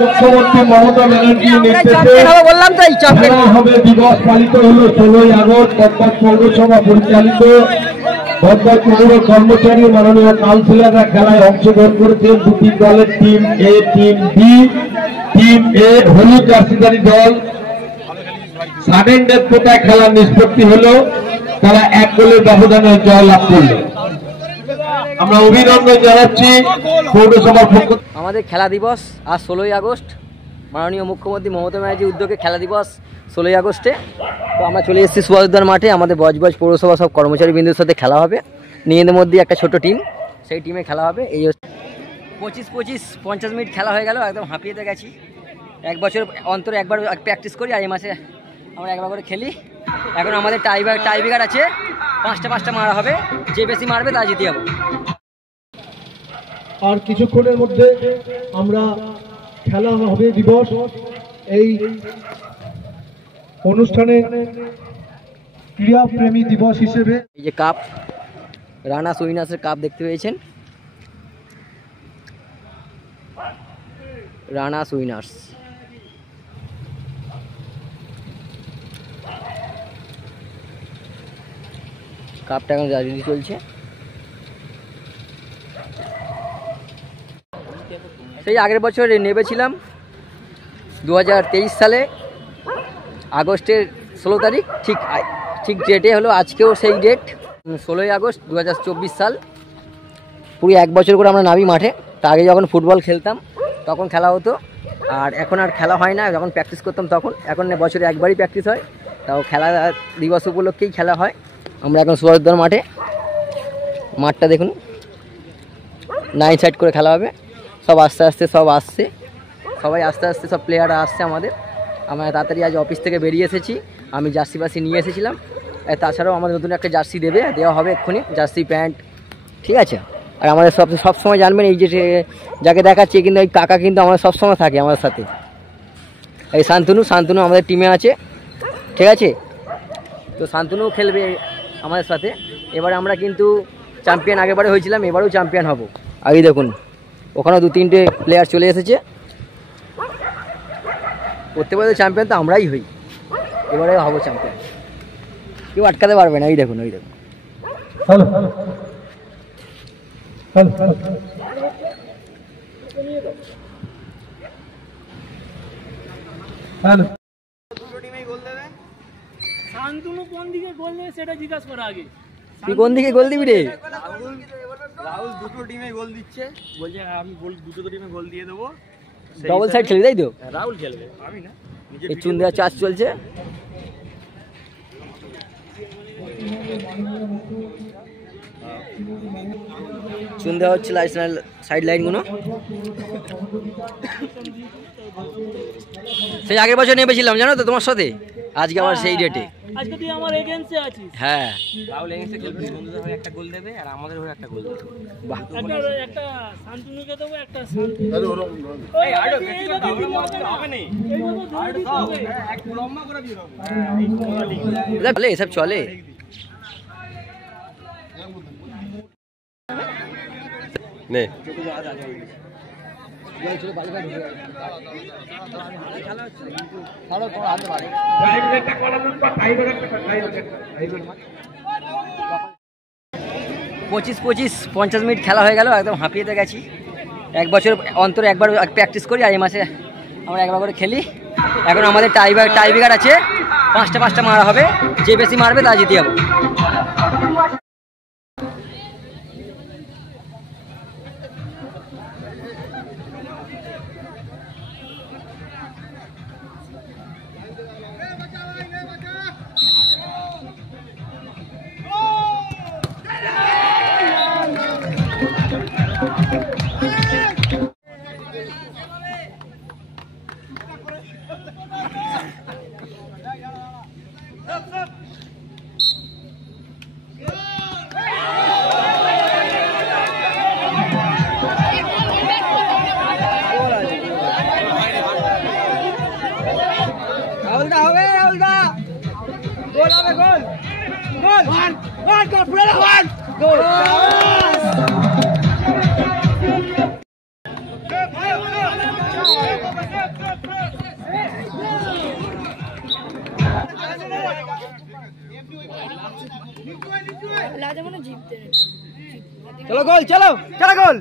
মুখ্যমন্ত্রী মমতা ব্যানার্জির নেতৃত্বে হবে দিবস পালিত হলো 16ই আগস্ট বদবাদ পৌরসভা পরিচালিত বদবাদ পৌর কর্মচারী মাননীয় কাউন্সিলররা খেলায় অংশগ্রহণ করেছেন দুটি দলের টিম এ টিম বি। টিম এ হলুদ জার্সিধারী দল সাডেন ডেথ কোটায় খেলার নিষ্পত্তি হলো, তারা 1 গোলের ব্যবধানে জয় লাভ করল। আমরা অভিনন্দন জানাচ্ছি পৌরসভার পক্ষ। আমাদের খেলা দিবস আজ 16ই আগস্ট, মাননীয় মুখ্যমন্ত্রী মমতা ব্যানার্জির উদ্যোগে খেলা দিবস 16ই আগস্টে। তো আমরা চলে এসেছি সুভাষদ্বার মাঠে। আমাদের বজবজ পৌরসভা সব কর্মচারী বিন্দুর সাথে খেলা হবে, নিজেদের মধ্যে একটা ছোট টিম, সেই টিমে খেলা হবে। এই 25-50 মিনিট খেলা হয়ে গেল, একদম হাঁপিয়েতে গেছি। 1 বছর অন্তর একবার প্র্যাকটিস করি, আর এই মাসে আমরা একবার করে খেলি। এখন আমাদের টাইব্রেকার আছে, 5টা মারা হবে, যে বেশি মারবে তা জিতে যাবো। আর কিছুক্ষণের মধ্যে আমরা খেলা হবে দিবস। এই অনুষ্ঠানে ক্রীড়া প্রেমী দিবস হিসেবে এই যে কাপ, রানা সুইনাসের কাপ দেখতে পেয়েছেন, রানা সুইনার্স। কাপটা এখন রাজনীতি চলছে। সেই আগের বছর নেমেছিলাম 2023 সালে আগস্টের 16 তারিখ, ঠিক ডেটে হলো আজকেও সেই ডেট 16ই আগস্ট 2024 সাল। পুরো 1 বছর করে আমরা নামি মাঠে। তা আগে যখন ফুটবল খেলতাম তখন খেলা হতো, আর এখন আর খেলা হয় না। যখন প্র্যাকটিস করতাম তখন, এখন বছরে একবারই প্র্যাকটিস হয়, তাও খেলা দিবস উপলক্ষেই খেলা হয়। আমরা এখন সুভাষদ্বার মাঠে, মাঠটা দেখুন 9 সাইড করে খেলা হবে। সব আস্তে আস্তে সবাই আস্তে আস্তে সব প্লেয়াররা আসছে আমাদের। আমরা তাড়াতাড়ি আজ অফিস থেকে বেরিয়ে এসেছি, আমি জার্সি ফার্সি নিয়ে এসেছিলাম। তাছাড়াও আমাদের নতুন একটা জার্সি দেওয়া হবে এক্ষুনি, জার্সি প্যান্ট, ঠিক আছে। আর আমাদের সব সময় জানবেন, এই যে যাকে দেখাচ্ছি কিন্তু এই কাকা কিন্তু আমাদের সবসময় থাকে আমাদের সাথে। এই শান্তনু আমাদের টিমে আছে, ঠিক আছে। তো শান্তনু খেলবে আমাদের সাথে। এবারে আমরা কিন্তু চ্যাম্পিয়ন, আগেবারে হয়েছিলাম, এবারেও চ্যাম্পিয়ন হব। আগে দেখুন ওখানেও 2-3টে প্লেয়ার চলে এসেছে। প্রত্যেকবার চ্যাম্পিয়ন তো আমরাই হই, এবারে হব চ্যাম্পিয়ন, কেউ আটকাতে পারবে না। এই দেখুন শান্তনু কোন দিকে গোল দেবে সেটা জিজ্ঞাসা করা আগে। তুই কোন দিকে গোল দিবি রে? রাহুল দুটো টিমে গোল দিচ্ছে, বলছে আমি দুটো টিমে গোল দিয়ে দেবো। ডবল সাইড খেলবি তাই তো? রাহুল খেলবে, আমি না। এই চুন দেওয়া চাষ চলছে। চুন দেওয়া হচ্ছে সাইড লাইনগুলো। সেই আগের বছর নেমেছিলাম জানো তো তোমার সাথে, আজকে আবার সেই ডেটে। আজকে তুই আমার এগেইনস্টে আছিস। হ্যাঁ, রাহুল এগেইনস্টে খেলবে, বন্ধুদের হয়ে একটা গোল দেবে আর আমাদের হয়ে একটা গোল দেবে। বাহ, একটা শান্তনুকে দেবো, একটা শান্তনু। এই আড়ো বেশি কথা হবে না, আড়ো দাও, এক লম্বা করে দিয়ে দাও। চলে এসব চলে। নে পঁচিশ 50 মিনিট খেলা হয়ে গেল, একদম হাঁপিয়েতে গেছি। 1 বছর অন্তর একবার প্র্যাকটিস করি, আর এই মাসে আমরা একবার করে খেলি। এখন আমাদের টাইব্রেকার আছে, 5টা মারা হবে, যে বেশি মারবে তা জিতে যাবো। চলো গোল, চলো চলো গোল।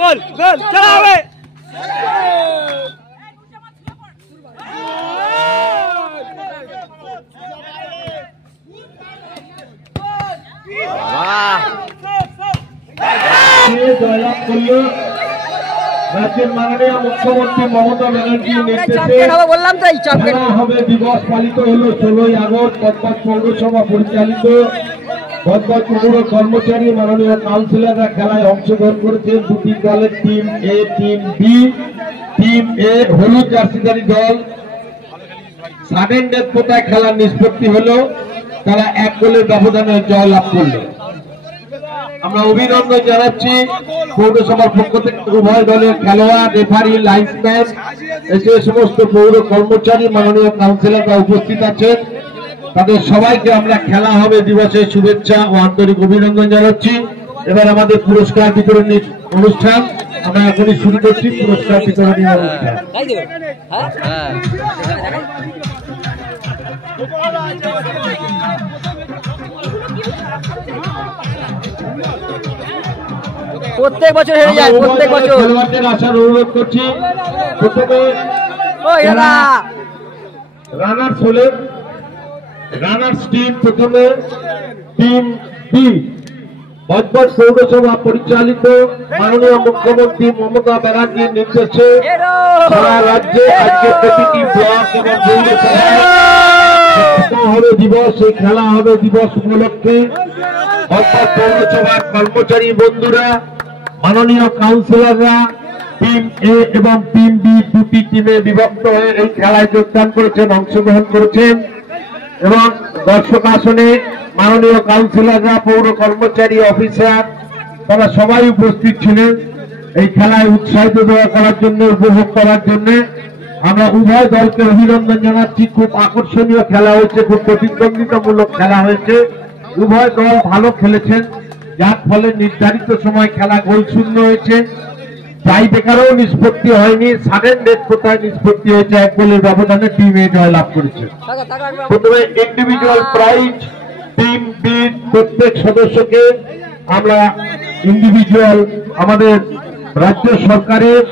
গোল গোল চলো হবে। জয়লাভ করল রাজ্যের মাননীয় মুখ্যমন্ত্রী মমতা ব্যানার্জির নির্দেশে বললাম তো এই খেলা হবে দিবস পালিত হলো 16ই আগস্ট। বদবদ পৌরসভা পরিচালিত বদবদ পৌর কর্মচারী মাননীয় কাউন্সিলররা খেলায় অংশগ্রহণ করেছেন। দুটি দলের টিম এ টিম বি। টিম এ হলুদ জার্সিধারী দল সাডেন ডেথ কোটায় খেলার নিষ্পত্তি হলো, তারা 1 গোলের ব্যবধানে জয়লাভ করলো। আমরা অভিনন্দন জানাচ্ছি পৌরসভার পক্ষ থেকে উভয় দলের খেলোয়াড়, রেফারি, লাইন্সম্যান, যে সমস্ত পৌর কর্মচারী, মাননীয় কাউন্সিলররা উপস্থিত আছেন, তাদের সবাইকে আমরা খেলা হবে দিবসের শুভেচ্ছা ও আন্তরিক অভিনন্দন জানাচ্ছি। এবার আমাদের পুরস্কার বিতরণী অনুষ্ঠান আমরা এখনই শুরু করছি। পুরস্কার বিতরণী অনুষ্ঠান প্রত্যেক বছর হেরে যায়, প্রত্যেক বছর। খেলোয়াড়দের আসার অনুরোধ করছি। প্রথমে রানার্স হলেন রানার্স টিম। প্রথমে টিম বি বদবদ পৌরসভা পরিচালিত মাননীয় মুখ্যমন্ত্রী মমতা ব্যানার্জির নির্দেশে সারা রাজ্যে আজকে প্রতিটি ব্লক এবং পৌরসভায় হবে দিবস। এই খেলা হবে দিবস উপলক্ষে বদবদ পৌরসভার কর্মচারী বন্ধুরা, মাননীয় কাউন্সিলররা টিম এ এবং টিম বি দুটি টিমে বিভক্ত হয়ে এই খেলায় যোগদান করেছেন, অংশগ্রহণ করেছেন এবং দর্শক আসনে মাননীয় কাউন্সিলররা, পৌর কর্মচারী, অফিসার তারা সবাই উপস্থিত ছিলেন এই খেলায় উৎসাহিত করার জন্য, উপভোগ করার জন্য। আমরা উভয় দলকে অভিনন্দন জানাচ্ছি। খুব আকর্ষণীয় খেলা হয়েছে, খুব প্রতিদ্বন্দ্বিতামূলক খেলা হয়েছে। উভয় দল ভালো খেলেছেন, যার ফলে নির্ধারিত সময় খেলা গোলশূন্য হয়েছে। টাই ব্রেকারও নিষ্পত্তি হয়নি, সাডেন ডেথ কোটায় নিষ্পত্তি হয়েছে। 1 গোলের ব্যবধানে টিম এ জয়লাভ করেছে। প্রথমে ইন্ডিভিজুয়াল প্রাইজ টিম বি প্রত্যেক সদস্যকে আমরা ইন্ডিভিজুয়াল আমাদের রাজ্য সরকারের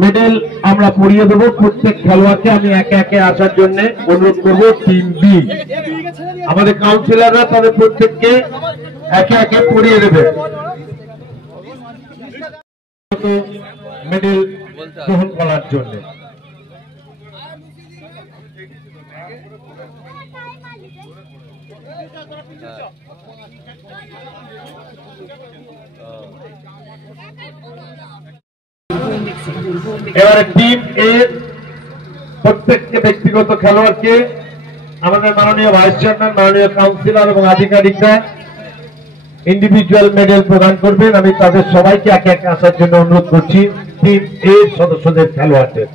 মেডেল আমরা পরিয়ে দেবো। প্রত্যেক খেলোয়াড়কে আমি একে একে আসার জন্য অনুরোধ করবো। টিম বি আমাদের কাউন্সিলররা তাদের প্রত্যেককে একে একে পরিয়ে দেবে মেডেল গ্রহণ করার জন্য। এবারে টিম এ প্রত্যেককে ব্যক্তিগত খেলোয়াড়কে আমাদের মাননীয় ভাইস চেয়ারম্যান, মাননীয় কাউন্সিলর এবং আধিকারিকরা ইন্ডিভিজুয়াল মেডেল প্রদান করবেন। আমি তাদের সবাইকে একে একে আসার জন্য অনুরোধ করছি, টিম এ সদস্যদের খেলোয়াড়দের।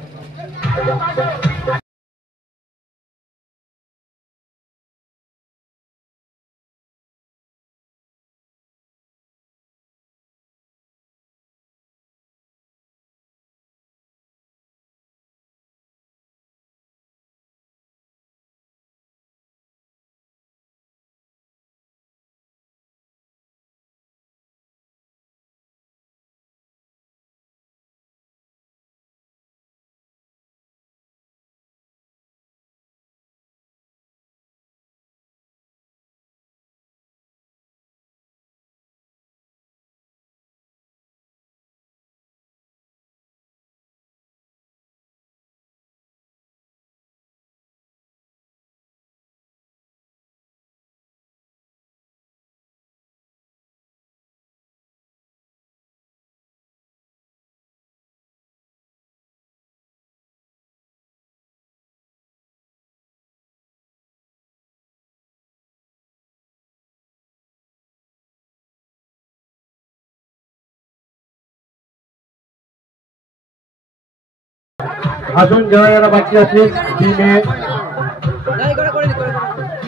আসুন যারা যারা বাকি আছে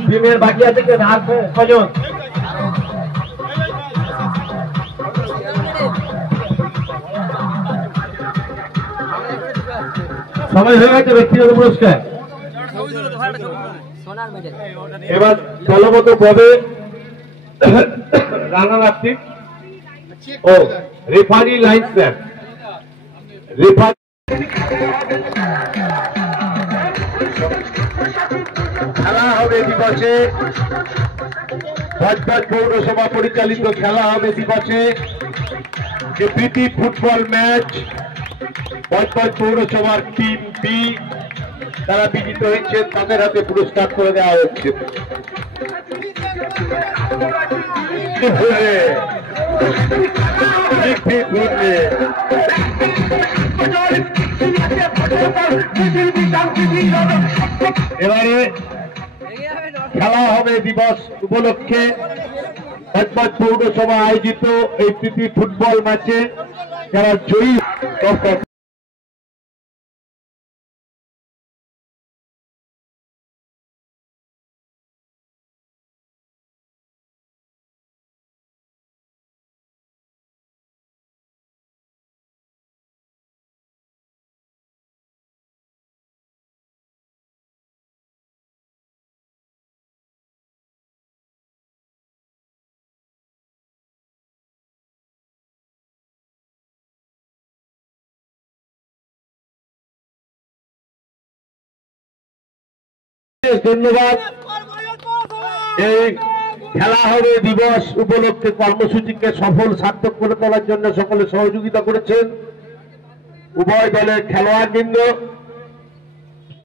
টিমের বাকি আছে কে আর কজন? সময় হয়ে গেছে ব্যক্তিগত পুরস্কার। এবার দলগত পদে রানার আপনি ও রেফারি লাইনসম্যান রেফারি খেলা হবে দিবসে ভজভজ পৌরসভা পরিচালিত খেলা হবে দিবসে যে প্রীতি ফুটবল ম্যাচ ভজভজ পৌরসভার টিম বি তারা বিজিত হয়েছে, তাদের হাতে পুরস্কার করে দেওয়া হচ্ছে। এবারে খেলা হবে দিবস উপলক্ষে ভজভজ পৌরসভা আয়োজিত এই প্রীতি ফুটবল ম্যাচে যারা জয়ী ধন্যবাদ। এই খেলা হবে দিবস উপলক্ষে কর্মসূচিকে সফল সার্থক করে তোলার জন্য সকলে সহযোগিতা করেছেন উভয় দলের খেলোয়াড়বৃন্দ।